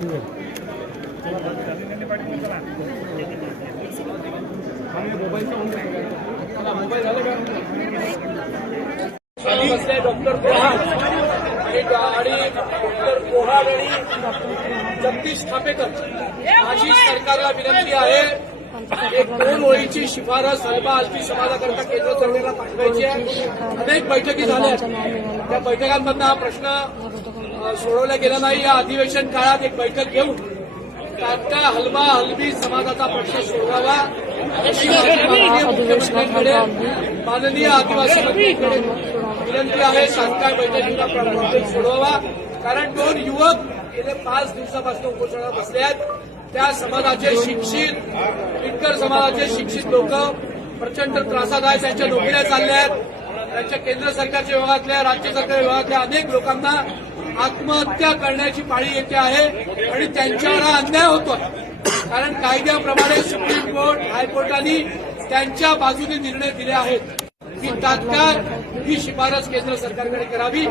Doctor कोहाड आणि doctor कोहाड आणि जगदीश ठापेकर माझी सरकारला विनंती आहे, एक 2 ओळीची शिफारस हलमा हलकी समाजाकरता केंद्र सरकारला पाठवायची आहे. अनेक बैठकी झाल्या, त्या बैठकांमधून हा प्रश्न सोडवला गेला नाही. या अधिवेशन काळात एक बैठक घेऊन तात्काळ हलमा हलमी समाजाचा प्रश्न सोडवावा अशी माननीय मुख्यमंत्र्यांकडे, माननीय आदिवासी मंत्र्यांकडे विनंती आहे. तात्काळ बैठकीचा प्रश्न सोडवावा, कारण 2 युवक गेले 5 दिवसापासून उपोषणाला बसले आहेत. त्या समाजाचे शिक्षित, इतर समाजाचे शिक्षित लोक प्रचंड त्रासात आहेत. त्यांच्या नोकऱ्या चालल्या आहेत. त्यांच्या केंद्र सरकारच्या विभागातल्या, राज्य सरकार विभागातल्या अनेक लोकांना आत्महत्या करण्याची पाळी येते आहे आणि त्यांच्यावर हा अन्याय होतोय. कारण कायद्याप्रमाणे सुप्रीम कोर्ट, हायकोर्टाने त्यांच्या बाजूने निर्णय दिले आहेत की तात्काळ ही शिफारस केंद्र सरकारकडे करावी.